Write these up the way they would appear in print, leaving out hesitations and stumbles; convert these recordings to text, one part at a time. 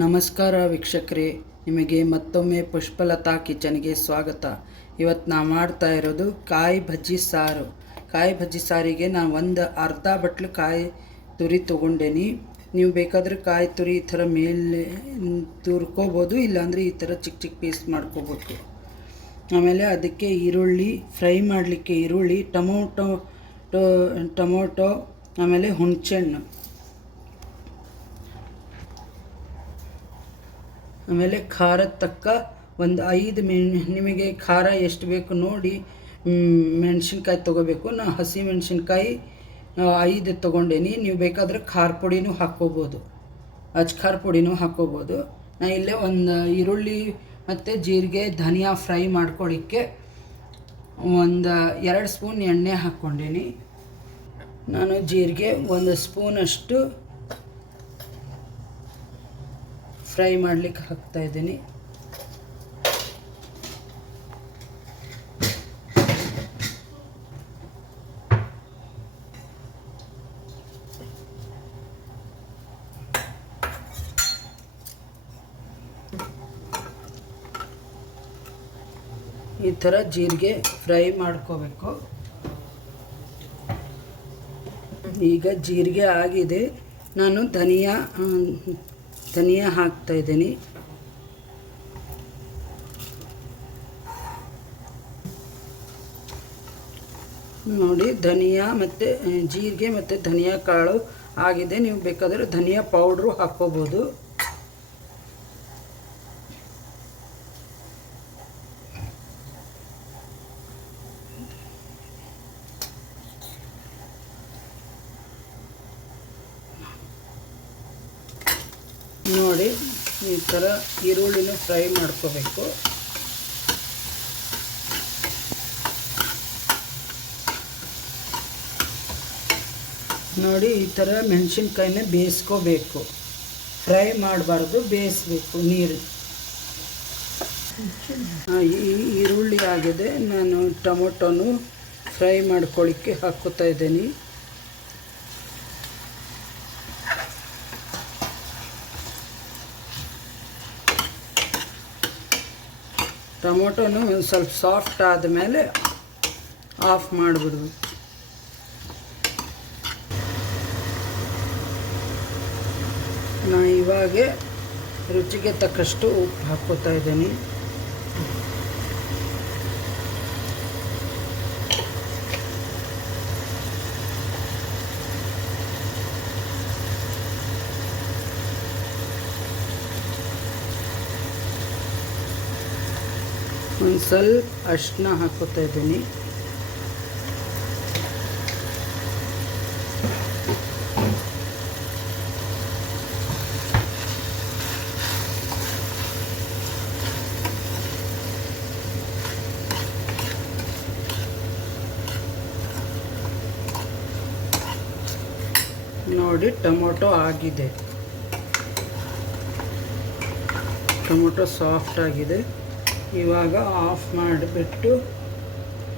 ನಮಸ್ಕಾರ ವೀಕ್ಷಕರೇ, ನಿಮಗೆ ಮತ್ತೊಮ್ಮೆ ಪುಷ್ಪಲತಾ ಕಿಚನ್ಗೆ ಸ್ವಾಗತ. ಇವತ್ತು ನಾವು ಮಾಡ್ತಾ ಇರೋದು ಕಾಯಿ ಬಜ್ಜಿ ಸಾರು. ಕಾಯಿ ಬಜ್ಜಿ ಸಾರಿಗೆ ನಾನು ಒಂದು ಅರ್ಧ ಬಟ್ಲು ಕಾಯಿ ತುರಿ ತೊಗೊಂಡೇನಿ. ನೀವು ಬೇಕಾದರೆ ಕಾಯಿ ತುರಿ ಈ ಥರ ಮೇಲೆ ತುರ್ಕೋಬೋದು, ಇಲ್ಲಾಂದರೆ ಈ ಥರ ಚಿಕ್ಕ ಚಿಕ್ಕ ಪೀಸ್ ಮಾಡ್ಕೋಬೇಕು. ಆಮೇಲೆ ಅದಕ್ಕೆ ಈರುಳ್ಳಿ ಫ್ರೈ ಮಾಡಲಿಕ್ಕೆ ಈರುಳ್ಳಿ, ಟೊಮೊಟೊ ಆಮೇಲೆ ಹುಣಸೆಹಣ್ಣು, ಆಮೇಲೆ ಖಾರದ ತಕ್ಕ ಒಂದು 5 ನಿಮಗೆ ಖಾರ ಎಷ್ಟು ಬೇಕು ನೋಡಿ ಮೆಣಸಿನ್ಕಾಯಿ ತೊಗೋಬೇಕು. ನಾನು ಹಸಿ ಮೆಣಸಿನ್ಕಾಯಿ 5 ತೊಗೊಂಡೇನಿ. ನೀವು ಬೇಕಾದರೆ ಖಾರ ಪುಡಿನೂ ಹಾಕ್ಕೋಬೋದು, ಖಾರ ಪುಡಿನೂ ಹಾಕ್ಕೋಬೋದು. ನಾನು ಇಲ್ಲೇ ಒಂದು ಈರುಳ್ಳಿ ಮತ್ತು ಜೀರಿಗೆ ಧನಿಯಾ ಫ್ರೈ ಮಾಡ್ಕೊಳ್ಳಿಕ್ಕೆ ಒಂದು 2 ಸ್ಪೂನ್ ಎಣ್ಣೆ ಹಾಕ್ಕೊಂಡೇನಿ. ನಾನು ಜೀರಿಗೆ 1 ಸ್ಪೂನಷ್ಟು ಫ್ರೈ ಮಾಡಲಿಕ್ಕೆ ಹಾಕ್ತಾಯಿದ್ದೀನಿ. ಈ ಥರ ಜೀರಿಗೆ ಫ್ರೈ ಮಾಡ್ಕೋಬೇಕು. ಈಗ ಜೀರಿಗೆ ಆಗಿದೆ. ನಾನು ಧನಿಯಾ ಹಾಕ್ತಾಯಿದ್ದೀನಿ. ನೋಡಿ, ಧನಿಯಾ ಮತ್ತು ಜೀರಿಗೆ ಮತ್ತು ಧನಿಯಾ ಕಾಳು ಆಗಿದೆ. ನೀವು ಬೇಕಾದರೆ ಧನಿಯಾ ಪೌಡ್ರು ಹಾಕ್ಕೋಬೋದು. ನೋಡಿ, ಈ ಥರ ಈರುಳ್ಳಿನೂ ಫ್ರೈ ಮಾಡ್ಕೋಬೇಕು. ನೋಡಿ, ಈ ಥರ ಮೆಣಸಿನ್ಕಾಯಿನ ಬೇಯಿಸ್ಕೋಬೇಕು. ಫ್ರೈ ಮಾಡಬಾರ್ದು, ಬೇಯಿಸ್ಬೇಕು ನೀರು. ಈರುಳ್ಳಿ ಆಗಿದೆ. ನಾನು ಟೊಮೊಟೊನು ಫ್ರೈ ಮಾಡ್ಕೊಳ್ಳಿಕ್ಕೆ ಹಾಕ್ಕೋತಾ ಇದ್ದೀನಿ. ಟೊಮೊಟೊನು ಒಂದು ಸ್ವಲ್ಪ ಸಾಫ್ಟ್ ಆದಮೇಲೆ ಆಫ್ ಮಾಡಿಬಿಡ್ಬೇಕು. ನಾನು ಇವಾಗ ರುಚಿಗೆ ತಕ್ಕಷ್ಟು ಉಪ್ಪು ಹಾಕ್ಕೋತಾ ಇದ್ದೀನಿ. ಒಂದು ಸ್ವಲ್ಪ ಅರಿಶಿನ ಹಾಕ್ಕೋತಾ ಇದ್ದೀನಿ. ನೋಡಿ, ಟೊಮೊಟೊ ಆಗಿದೆ. ಟೊಮೊಟೊ ಸಾಫ್ಟ್ ಆಗಿದೆ. ಇವಾಗ ಆಫ್ ಮಾಡಿಬಿಟ್ಟು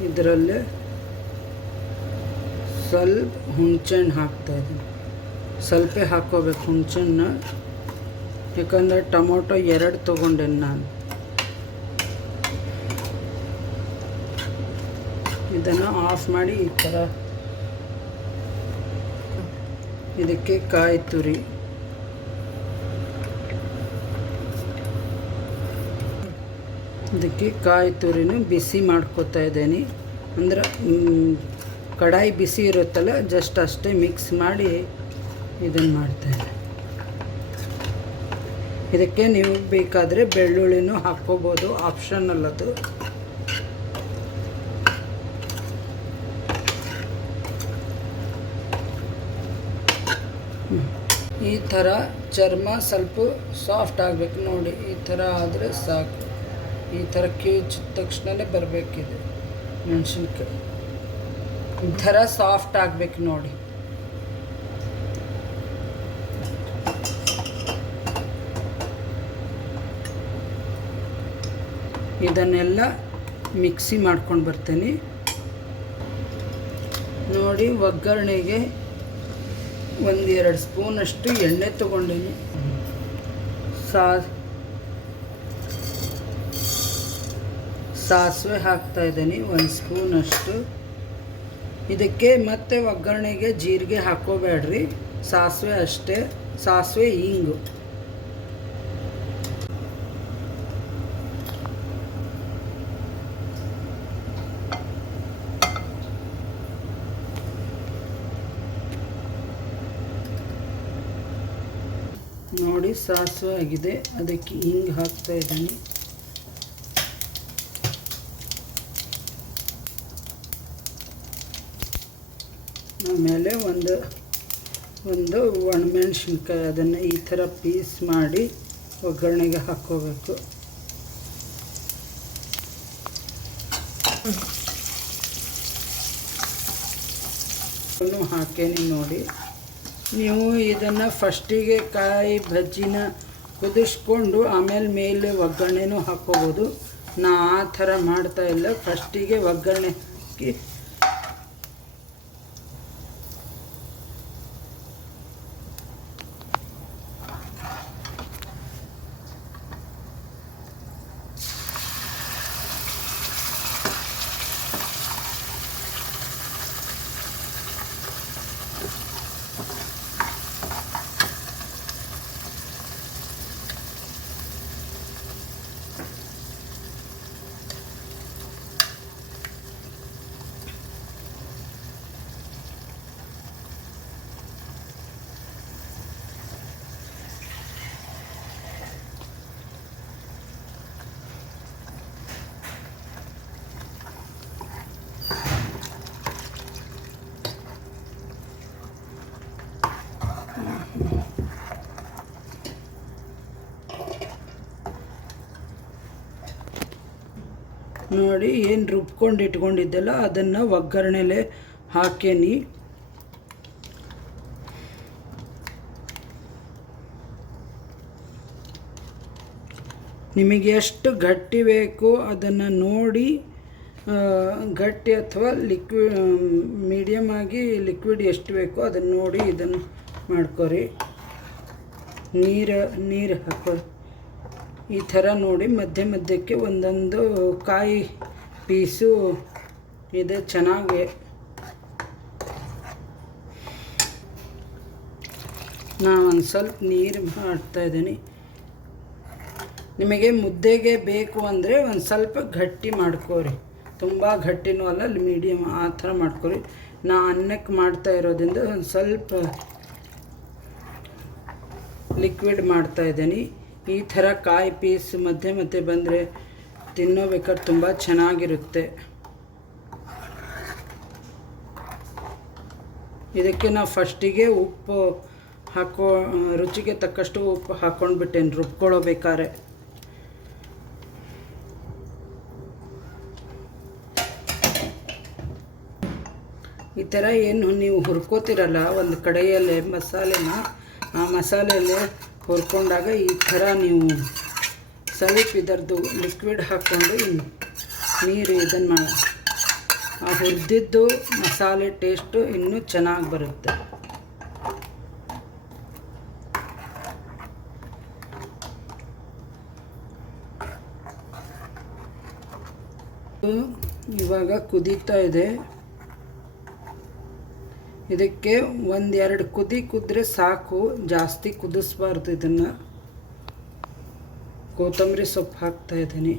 ಇದರಲ್ಲೇ ಸ್ವಲ್ಪ ಹುಣಸೆಹಣ್ಣು ಹಾಕ್ತಾಯಿದ್ದೀನಿ. ಸ್ವಲ್ಪ ಹಾಕ್ಕೋಬೇಕು ಹುಣಸೆಹಣ್ಣು, ಯಾಕಂದರೆ ಟೊಮೊಟೊ 2 ತೊಗೊಂಡೇನೆ ನಾನು. ಇದನ್ನು ಆಫ್ ಮಾಡಿ ಈ ಥರ ಇದಕ್ಕೆ ಕಾಯಿ ತುರಿ, ಇದಕ್ಕೆ ಕಾಯಿ ತುರಿನೂ ಬಿಸಿ ಮಾಡ್ಕೋತಾ ಇದ್ದೀನಿ. ಅಂದ್ರೆ ಕಡಾಯಿ ಬಿಸಿ ಇರುತ್ತಲ್ಲ, ಜಸ್ಟ್ ಅಷ್ಟೇ ಮಿಕ್ಸ್ ಮಾಡಿ ಇದನ್ನು ಮಾಡ್ತಾಯಿದ್ದೆ. ಇದಕ್ಕೆ ನೀವು ಬೇಕಾದರೆ ಬೆಳ್ಳುಳ್ಳಿನೂ ಹಾಕ್ಕೋಬೋದು, ಆಪ್ಷನಲ್ ಅದು. ಈ ಥರ ಚರ್ಮ ಸ್ವಲ್ಪ ಸಾಫ್ಟ್ ಆಗಬೇಕು. ನೋಡಿ, ಈ ಥರ ಆದರೆ ಸಾಕು. ಈ ಥರ ಕಿವುಚಿದ ತಕ್ಷಣವೇ ಬರಬೇಕಿದೆ ಮೆಣಸಿನ್ಕಾಯಿ. ಈ ಥರ ಸಾಫ್ಟ್ ಆಗಬೇಕು ನೋಡಿ. ಇದನ್ನೆಲ್ಲ ಮಿಕ್ಸಿ ಮಾಡ್ಕೊಂಡು ಬರ್ತೀನಿ. ನೋಡಿ, ಒಗ್ಗರಣೆಗೆ 1-2 ಸ್ಪೂನಷ್ಟು ಎಣ್ಣೆ ತೊಗೊಂಡಿನಿ. ಸಾಸಿವೆ ಹಾಕ್ತಾಯಿದ್ದೀನಿ 1 ಸ್ಪೂನಷ್ಟು. ಇದಕ್ಕೆ ಮತ್ತೆ ಒಗ್ಗರಣೆಗೆ ಜೀರಿಗೆ ಹಾಕೋಬೇಡ್ರಿ, ಸಾಸಿವೆ ಅಷ್ಟೇ. ಸಾಸಿವೆ ಹಿಂಗು ನೋಡಿ, ಸಾಸಿವೆ ಆಗಿದೆ. ಅದಕ್ಕೆ ಹಿಂಗೆ ಹಾಕ್ತಾಯಿದ್ದೀನಿ. ಆಮೇಲೆ ಒಂದು ಒಣಮೆಣಸಿನ್ಕಾಯಿ, ಅದನ್ನು ಈ ಥರ ಪೀಸ್ ಮಾಡಿ ಒಗ್ಗರಣೆಗೆ ಹಾಕ್ಕೋಬೇಕು. ಹಾಕೇನಿ ನೋಡಿ. ನೀವು ಇದನ್ನು ಫಸ್ಟಿಗೆ ಕಾಯಿ ಬಜ್ಜಿನ ಕುದಿಸ್ಕೊಂಡು ಆಮೇಲೆ ಮೇಲೆ ಒಗ್ಗರಣೆನೂ ಹಾಕ್ಕೋಬೋದು. ನಾ ಆ ಥರ ಮಾಡ್ತಾಯಿಲ್ಲ. ಫಸ್ಟಿಗೆ ಒಗ್ಗರಣೆ ಹಾಕಿ ನೋಡಿ, ಏನು ರುಬ್ಕೊಂಡು ಇಟ್ಕೊಂಡಿದ್ದೆಲ್ಲ ಅದನ್ನು ಒಗ್ಗರಣೆಲೆ ಹಾಕೇನಿ. ನಿಮಗೆ ಎಷ್ಟು ಗಟ್ಟಿ ಬೇಕು ಅದನ್ನು ನೋಡಿ, ಗಟ್ಟಿ ಅಥವಾ ಮೀಡಿಯಮ್ ಆಗಿ ಲಿಕ್ವಿಡ್ ಎಷ್ಟು ಬೇಕೋ ಅದನ್ನು ನೋಡಿ ಇದನ್ನು ಮಾಡ್ಕೊರಿ. ನೀರು ಹಾಕೋ ಈ ಥರ ನೋಡಿ. ಮಧ್ಯಕ್ಕೆ ಒಂದೊಂದು ಕಾಯಿ ಪೀಸು ಇದೆ. ಚೆನ್ನಾಗಿ ನಾನು ಒಂದು ಸ್ವಲ್ಪ ನೀರು ಮಾಡ್ತಾಯಿದ್ದೀನಿ. ನಿಮಗೆ ಮುದ್ದೆಗೆ ಬೇಕು ಅಂದರೆ ಒಂದು ಸ್ವಲ್ಪ ಗಟ್ಟಿ ಮಾಡ್ಕೋರಿ, ತುಂಬ ಗಟ್ಟಿನೂ ಅಲ್ಲ, ಮೀಡಿಯಮ್ ಆ ಥರ ಮಾಡ್ಕೊರಿ. ನಾ ಅನ್ನಕ್ಕೆ ಮಾಡ್ತಾ ಇರೋದ್ರಿಂದ ಒಂದು ಸ್ವಲ್ಪ ಲಿಕ್ವಿಡ್ ಮಾಡ್ತಾಯಿದ್ದೀನಿ. ಈ ಥರ ಕಾಯಿ ಪೀಸ್ ಮಧ್ಯೆ ಬಂದರೆ ತಿನ್ನೋಬೇಕಾದ್ರೆ ತುಂಬ ಚೆನ್ನಾಗಿರುತ್ತೆ. ಇದಕ್ಕೆ ನಾವು ಫಸ್ಟಿಗೆ ಉಪ್ಪು ರುಚಿಗೆ ತಕ್ಕಷ್ಟು ಉಪ್ಪು ಹಾಕ್ಕೊಂಡ್ಬಿಟ್ಟೇನು ರುಬ್ಕೊಳ್ಳೋಬೇಕಾದ್ರೆ. ಈ ಥರ ಏನು ನೀವು ಹುರ್ಕೋತಿರಲ್ಲ ಒಂದು ಕಡೆಯಲ್ಲೇ ಮಸಾಲೆನ, ಆ ಮಸಾಲೆಯಲ್ಲೇ ಹುರ್ಕೊಂಡಾಗ ಈ ಥರ ನೀವು ಸ್ವಲ್ಪ ಇದರದ್ದು ಲಿಕ್ವಿಡ್ ಹಾಕ್ಕೊಂಡು ನೀರು ಇದನ್ನು ಆ ಹುರಿದಿದ್ದು ಮಸಾಲೆ ಟೇಸ್ಟು ಇನ್ನೂ ಚೆನ್ನಾಗಿ ಬರುತ್ತೆ. ಇವಾಗ ಕುದೀತಾ ಇದೆ. ಇದಕ್ಕೆ 1-2 ಕುದಿ ಕುದ್ರೆ ಸಾಕು, ಜಾಸ್ತಿ ಕುದಿಸ್ಬಾರ್ದು. ಇದನ್ನು ಕೊತ್ತಂಬರಿ ಸೊಪ್ಪು ಹಾಕ್ತಾಯಿದ್ದೀನಿ.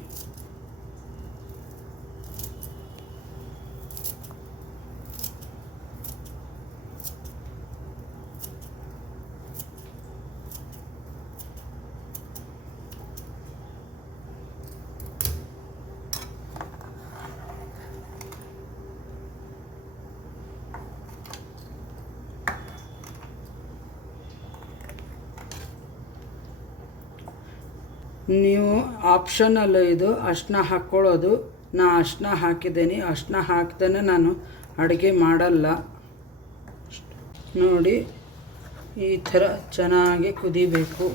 ನೀವು ಆಪ್ಷನಲ್ಲ, ಇದು ಅರಿಶಿನ ಹಾಕ್ಕೊಳ್ಳೋದು. ನಾ ಅರಿಶಿನ ಹಾಕಿದ್ದೀನಿ. ಅರಿಶಿನ ಹಾಕ್ದೇ ನಾನು ಅಡುಗೆ ಮಾಡಲ್ಲ. ನೋಡಿ, ಈ ಥರ ಚೆನ್ನಾಗಿ ಕುದಿಬೇಕು.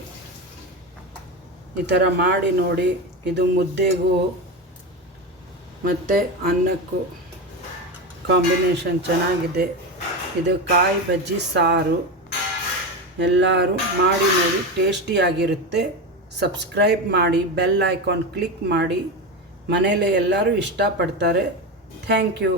ಈ ಥರ ಮಾಡಿ ನೋಡಿ. ಇದು ಮುದ್ದೆಗೂ ಮತ್ತು ಅನ್ನಕ್ಕೂ ಕಾಂಬಿನೇಷನ್ ಚೆನ್ನಾಗಿದೆ. ಇದು ಕಾಯಿ ಬಜ್ಜಿ ಸಾರು. ಎಲ್ಲರೂ ಮಾಡಿ ನೋಡಿ, ಟೇಸ್ಟಿಯಾಗಿರುತ್ತೆ. ಸಬ್ಸ್ಕ್ರೈಬ್ ಮಾಡಿ, ಬೆಲ್ ಐಕಾನ್ ಕ್ಲಿಕ್ ಮಾಡಿ. ಮನೇಲಿ ಎಲ್ಲರೂ ಇಷ್ಟಪಡ್ತಾರೆ. Thank you.